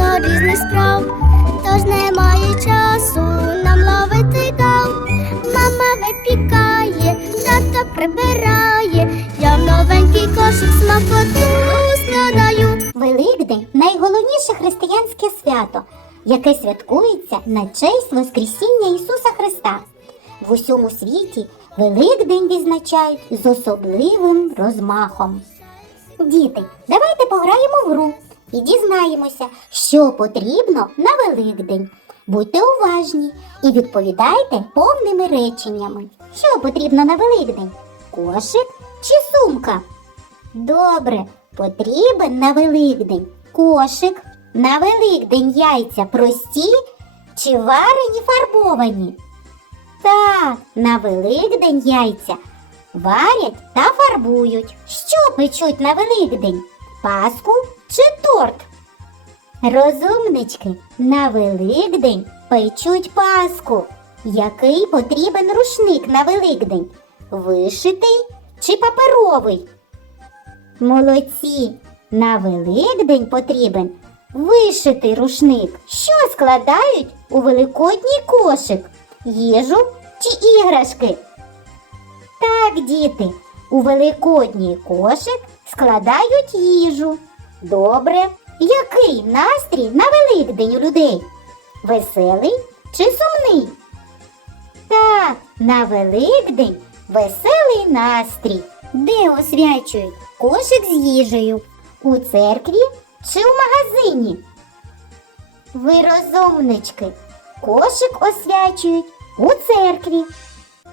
Повно різних справ, тож немає часу нам ловити гав. Мама випікає, тато прибирає, я в новенький кошик смакоту складаю. Великдень найголовніше християнське свято, яке святкується на честь Воскресіння Ісуса Христа. В усьому світі Великдень відзначають з особливим розмахом. Діти, давайте пограємо в гру і дізнаємося, що потрібно на Великдень. Будьте уважні і відповідайте повними реченнями. Що потрібно на Великдень? Кошик чи сумка? Добре, потрібен на Великдень кошик. На Великдень яйця прості чи варені фарбовані? Так, на Великдень яйця варять та фарбують. Що печуть на Великдень? Паску чи торт? Розумнички, на Великдень печуть паску. Який потрібен рушник на Великдень? Вишитий чи паперовий? Молодці! На Великдень потрібен вишитий рушник, що складають у великодній кошик, їжу чи іграшки. Так, діти, у великодній кошик складають їжу. Добре. Який настрій на Великдень у людей? Веселий чи сумний? Так, на Великдень веселий настрій. Де освячують кошик з їжею? У церкві чи у магазині? Ви розумнички. Кошик освячують у церкві.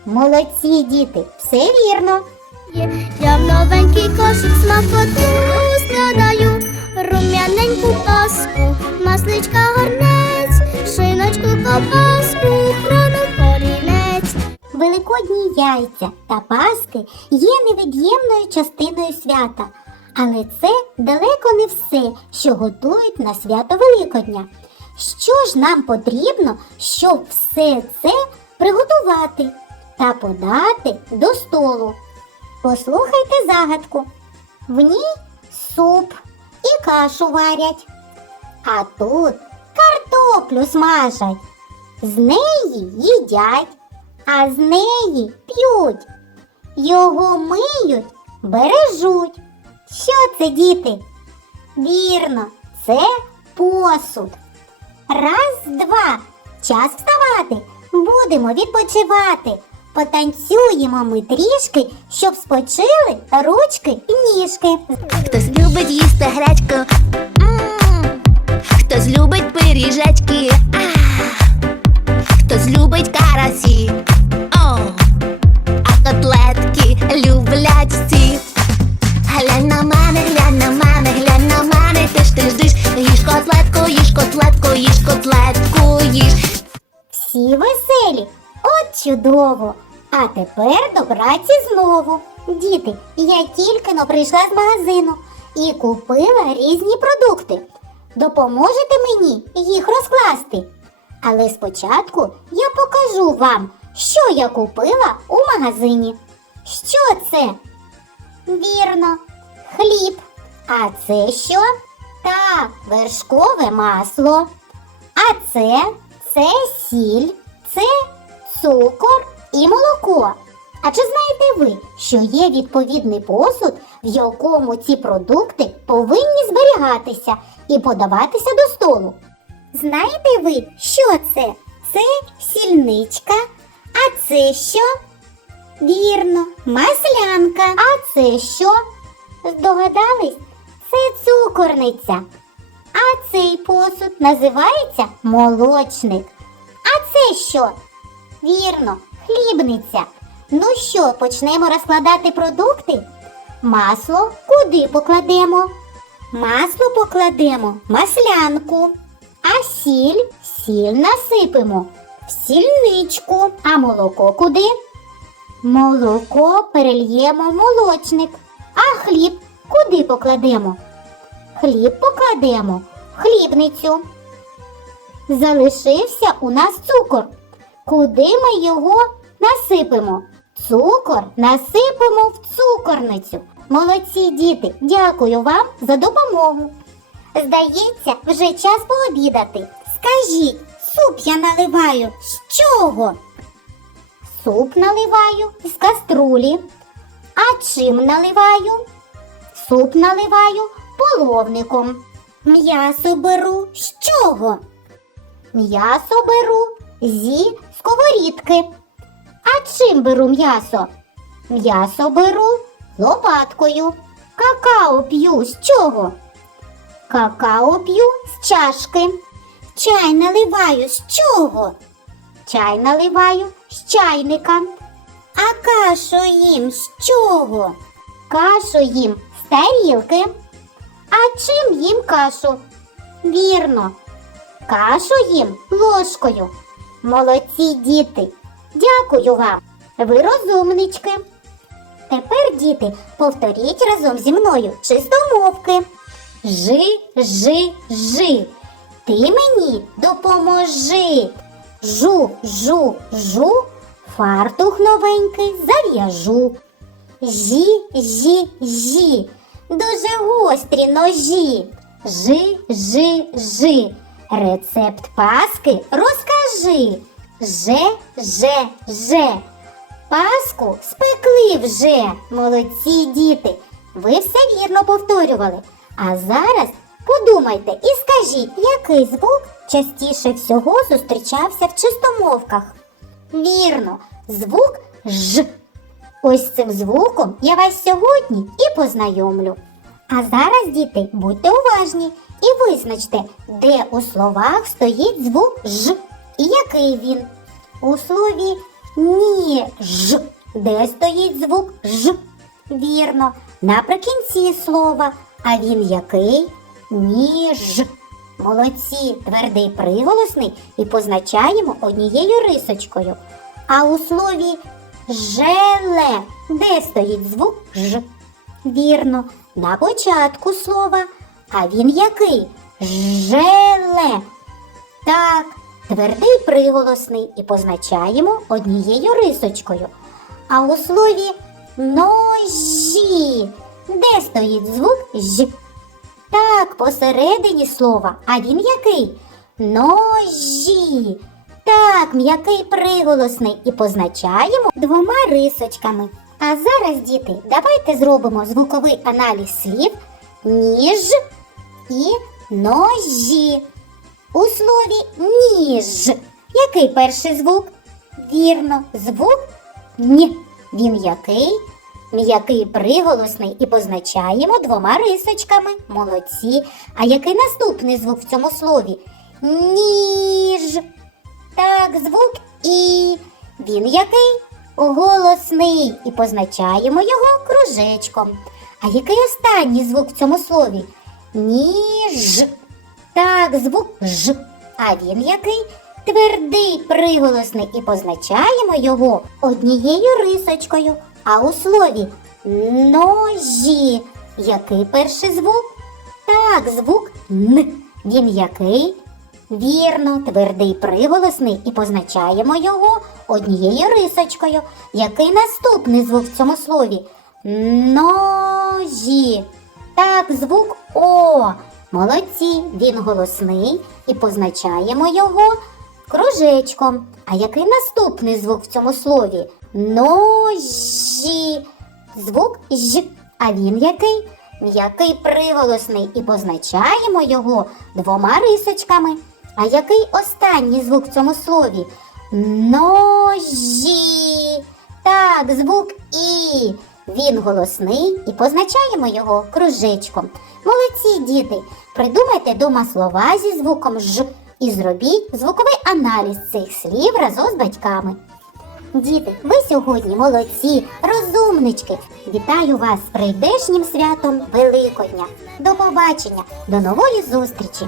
Молодці діти, все вірно. Я в новенький кошик смакоту Великодні яйця та паски є невід'ємною частиною свята, але це далеко не все, що готують на свято Великодня. Що ж нам потрібно, щоб все це приготувати та подати до столу? Послухайте загадку. В ній суп і кашу варять, а тут картоплю смажать. З неї їдять, а з неї п'ють. Його миють, бережуть. Що це, діти? Вірно, це посуд. Раз, два. Час вставати. Будемо відпочивати. Потанцюємо ми трішки, щоб спочили ручки і ніжки. Хтось любить їсти гречку, хтось любить пиріжечки, хтось любить карасі, котлетки люблять всі. Глянь на мене, глянь на мене, глянь на мене, ти ж ти ж їж котлетку, їж котлетку, їж котлетку, їж. Всі веселі. От чудово! А тепер до праці знову. Діти, я тільки но прийшла з магазину і купила різні продукти. Допоможете мені їх розкласти. Але спочатку я покажу вам, що я купила у магазині. Що це? Вірно, хліб. А це що? Так, вершкове масло. А це, це сіль, це цукор і молоко. А чи знаєте ви, що є відповідний посуд, в якому ці продукти повинні зберігатися і подаватися до столу? Знаєте ви, що це? Це сільничка, а це що? Вірно, маслянка. А це що? Здогадались? Це цукорниця. А цей посуд називається молочник. А це що? Вірно, хлібниця. Ну що, почнемо розкладати продукти? Масло куди покладемо? Масло покладемо маслянку, а сіль сіль насипемо в сільничку. А молоко куди? Молоко перельємо в молочник. А хліб куди покладемо? Хліб покладемо в хлібницю. Залишився у нас цукор. Куди ми його насипемо? Цукор насипемо в цукорницю. Молодці діти, дякую вам за допомогу. Здається, вже час пообідати. Скажіть, суп я наливаю з чого? Суп наливаю з каструлі. А чим наливаю? Суп наливаю половником. М'ясо беру з чого? М'ясо беру зі сковорідки. А чим беру м'ясо? М'ясо беру лопаткою. Какао п'ю з чого? Какао п'ю з чашки. Чай наливаю з чого? Чай наливаю з чайника. А кашу їм з чого? Кашу їм з тарілки. А чим їм кашу? Вірно, кашу їм ложкою. Молодці діти, дякую вам. Ви розумнички. Тепер, діти, повторіть разом зі мною чистомовки. Жи, жи, жи. Ти мені допоможи. Жу, жу, жу, фартух новенький зав'яжу. Жі, жі, жі, дуже гострі ножі. Жи, жи, жи. Рецепт паски розкажи. Же, же, же. Паску спекли вже. Молодці діти. Ви все вірно повторювали. А зараз подумайте і скажіть, який звук частіше всього зустрічався в чистомовках. Вірно, звук Ж. Ось цим звуком я вас сьогодні і познайомлю. А зараз, діти, будьте уважні і визначте, де у словах стоїть звук Ж і який він. У слові ніж, де стоїть звук Ж. Вірно, наприкінці слова. А він який? Ніж. Молодці, твердий приголосний і позначаємо однією рисочкою. А у слові желе, де стоїть звук Ж? Вірно, на початку слова. А він який? Желе. Так, твердий приголосний і позначаємо однією рисочкою. А у слові ножі, де стоїть звук Ж? Так, посередині слова. А він який? Ножі. Так, м'який приголосний і позначаємо двома рисочками. А зараз, діти, давайте зробимо звуковий аналіз слів ніж і ножі. У слові ніж. Який перший звук? Вірно, звук ні. Він який? М'який приголосний і позначаємо двома рисочками. Молодці. А який наступний звук в цьому слові? Ніж. Так, звук І. Він який? Голосний. І позначаємо його кружечком. А який останній звук в цьому слові? Ніж. Так, звук Ж. А він який? Твердий приголосний і позначаємо його однією рисочкою. А у слові ножі. Який перший звук? Так, звук Н. Він який? Вірно, твердий приголосний і позначаємо його однією рисочкою. Який наступний звук в цьому слові? Ножі. Так, звук О. Молодці, він голосний і позначаємо його кружечком. А який наступний звук в цьому слові? Ножі. Звук Ж. А він який? М'який приголосний і позначаємо його двома рисочками. А який останній звук в цьому слові? Ножі. Так, звук І. Він голосний і позначаємо його кружечком. Молодці діти, придумайте дома слова зі звуком Ж і зробіть звуковий аналіз цих слів разом з батьками. Діти, ви сьогодні молодці, розумнички. Вітаю вас з прийдешнім святом Великодня. До побачення, до нової зустрічі!